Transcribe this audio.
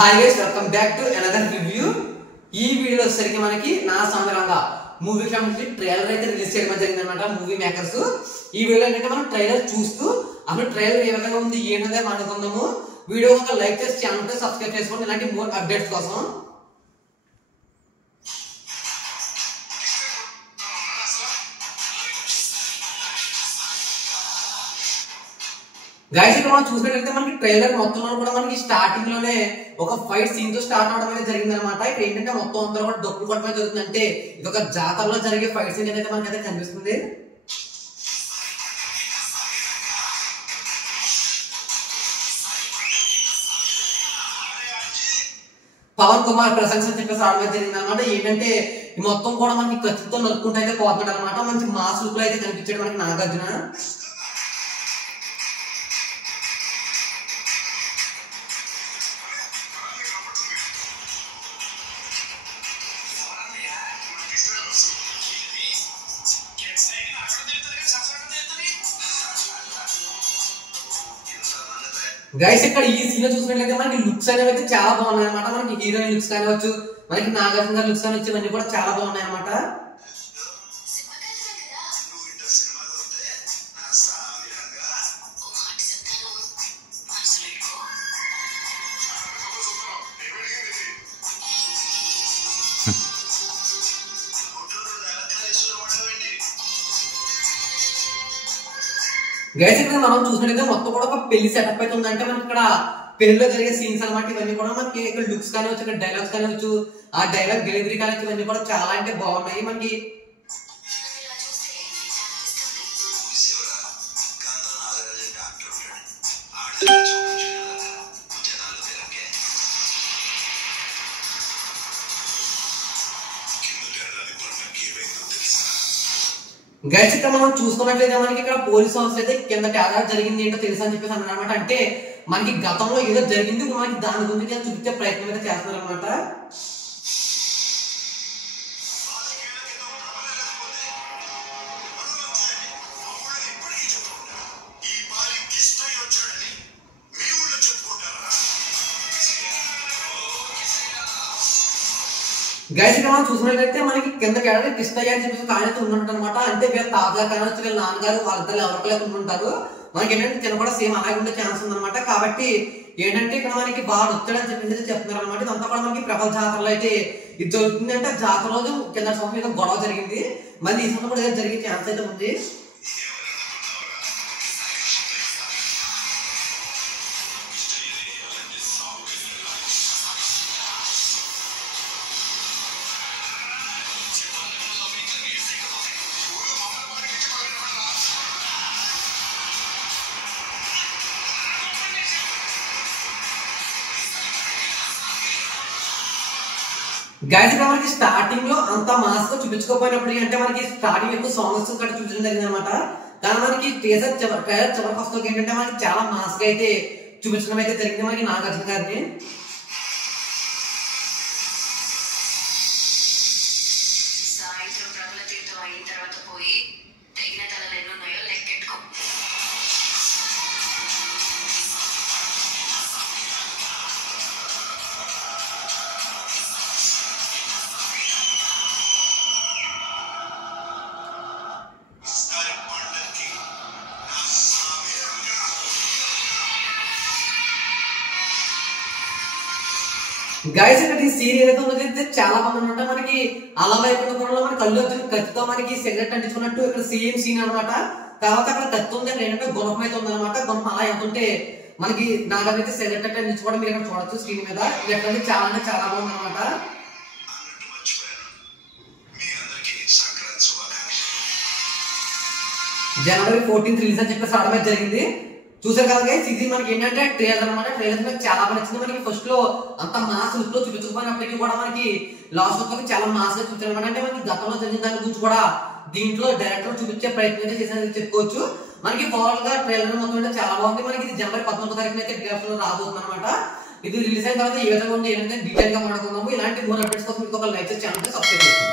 Hi guys, welcome back to another review. ఈ వీడియోలో వచ్చేసరికి మనకి నా సందర్భంగా మూవీకి సంబంధించి ట్రైలర్ అయితే రిలీజ్ చేయడం జరిగింది అనమాట మూవీ మేకర్స్. ఈ వీడియో ఏంటంటే మనం ట్రైలర్ చూస్తూ అసలు ట్రైలర్ ఏ విధంగా ఉంది ఏంటనే అనుకుందాము. వీడియో ఒక లైక్ చేసి ఛానల్ సబ్స్క్రైబ్ చేసుకోండి ఇలాంటి మోర్ అప్డేట్స్ కోసం. గైస్ ఇక్కడ మనం చూసినట్లయితే మనకి ట్రైలర్ మొత్తం కూడా మనకి స్టార్టింగ్ లోనే ఒక ఫైట్ సీన్ తో స్టార్ట్ అవడం అనేది జరిగింది అనమాట. ఇక్కడ ఏంటంటే మొత్తం అంతా కూడా డబ్బులు కొట్టడం జరుగుతుంది. అంటే ఇది ఒక జాతరలో జరిగే ఫైట్ సీన్ అయితే మనకైతే కనిపిస్తుంది. పవన్ కుమార్ ప్రశంస చెప్పేసి రావడం జరిగింది అనమాట. ఏంటంటే ఈ మొత్తం కూడా మనకి కత్తితో నరుక్కుంటూ అయితే పోతున్నాడు అనమాట. మంచి మాస్ లుక్ లో అయితే కనిపించాడు మనకి నాగార్జున. గైస్ ఇక్కడ ఈ సీన్ చూసినట్లయితే మనకి లుక్స్ అనేవి అయితే చాలా బాగున్నాయి అనమాట. మనకి హీరోయిన్ లుక్స్ కానివచ్చు, మనకి నాగార్జున గారి లుక్స్ కానివచ్చు, ఇవన్నీ కూడా చాలా బాగున్నాయి అనమాట. గైస్ ఇక్కడ మనం చూసినట్లయితే మొత్తం కూడా ఒక పెళ్లి సెటప్ అయితే ఉందంటే మనకి ఇక్కడ పెళ్లిలో జరిగే సీన్స్ అనమాట. ఇవన్నీ కూడా మనకి ఇక్కడ లుక్స్ కానివచ్చు, ఇక్కడ డైలాగ్స్ కానివచ్చు, ఆ డైలాగ్ డెలివరీ కానివచ్చు, ఇవన్నీ కూడా చాలా అంటే బాగున్నాయి మనకి. గైస్ ఇక్కడ మనం చూసుకున్నట్లయితే మనకి ఇక్కడ పోలీస్ ఆఫీస్ అయితే కింద తేడా జరిగింది ఏంటో తెలుసా అని చెప్పేసి అన్నారు అనమాట. అంటే మనకి గతంలో ఏదో జరిగింది, మనకి దాని గురించి చూపించే ప్రయత్నం అయితే చేస్తున్నారు అనమాట. గైస్ ఇక్కడ మనం చూసినట్లయితే మనకి కింద క్యారెక్టర్ కిష్టయ్య అని చెప్పేసి ఆయన ఉన్నట్టు అనమాట. అంటే వీళ్ళ తాతగారు కావచ్చు, వీళ్ళ నాన్నగారు వాళ్ళిద్దరు ఎవరికైతే ఉంటారు. మనకి ఏంటంటే కింద కూడా సేమ్ అలాగే ఉండే ఛాన్స్ ఉందన్నమాట. కాబట్టి ఏంటంటే ఇక్కడ మనకి బాగా వచ్చాడని చెప్పేసి చెప్తున్నారు అనమాట. ఇదంతా కూడా మనకి ప్రబల జాతరలో అయితే ఇది జరుగుతుంది. అంటే జాతర రోజు కింద సంవత్సరం ఏదో గొడవ జరిగింది, మళ్ళీ ఈ సంవత్సరం కూడా ఏదో జరిగే ఛాన్స్ అయితే ఉంది. గైస్ ఇక్కడ మనకి స్టార్టింగ్ లో అంత మాస్ గా చూపించుకోపోయినప్పటికీ అంటే మనకి స్టార్టింగ్ ఎక్కువ సాంగ్స్ కూడా చూపించడం జరిగింది అనమాట. కానీ మనకి ట్రైలర్ చివరికి వస్తుంది ఏంటంటే మనకి చాలా మాస్ గా అయితే చూపించడం అయితే జరిగింది మనకి నాగార్జున గారిని. గైస్ ఇక్కడ ఈ సీన్ ఏదైతే ఉన్నది చాలా మంది అనమాట. మనకి అలా వైపు మనకి కళ్ళు వచ్చిన కత్తితో మనకి సిగరెట్ అంటించుకున్నట్టు ఇక్కడ సేమ్ సీన్ అనమాట. తర్వాత అక్కడ కత్తి ఉంది, అక్కడ ఏంటంటే గుణపం అయితే ఉందన్నమాట. గుణపం అలా ఎంతుంటే మనకి నాకైతే సిగరెట్ అంటే అంటించుకోవడం మీరు ఇక్కడ చూడొచ్చు స్క్రీన్ మీద. ఇది ఎక్కడ చాలా అంటే చాలా బాగుంది అనమాట. జనవరి 14 రిలీజ్ అని చెప్పేసి రావడం జరిగింది. చూసారు కదా గైస్, ఇది మనకి ఏంటంటే ట్రైలర్ అనమాట. ట్రైలర్ మనకి చాలా బాగా నచ్చింది. మనకి ఫస్ట్ లో అంత మాస్ లుక్ లో చూపించకపోయినప్పటికీ కూడా మనకి లాస్ట్ లుక్ చాలా మాస్ గా చూపించారు అనమాట. అంటే మనకి గతంలో జరిగిన దాని గురించి కూడా దీంట్లో డైరెక్టర్ చూపించే ప్రయత్నం అయితే చేసినది చెప్పుకోవచ్చు. మనకి ఓవరాల్ గా ట్రైలర్ మొత్తం అంటే చాలా బాగుంది. మనకి ఇది జనవరి 14 తారీఖున అయితే థియేటర్లో రాబోతుంది అనమాట. ఇది రిలీజ్ అయిన తర్వాత ఏ విధంగా ఉంది ఏంటంటే డీటెయిల్ గా మాట్లాడుకుందాము. ఇలాంటి మోర్ అప్డేట్స్ కోసం మీకు ఒక లైక్ చేసి ఛానల్ సబ్స్క్రైబ్ చేసుకోండి.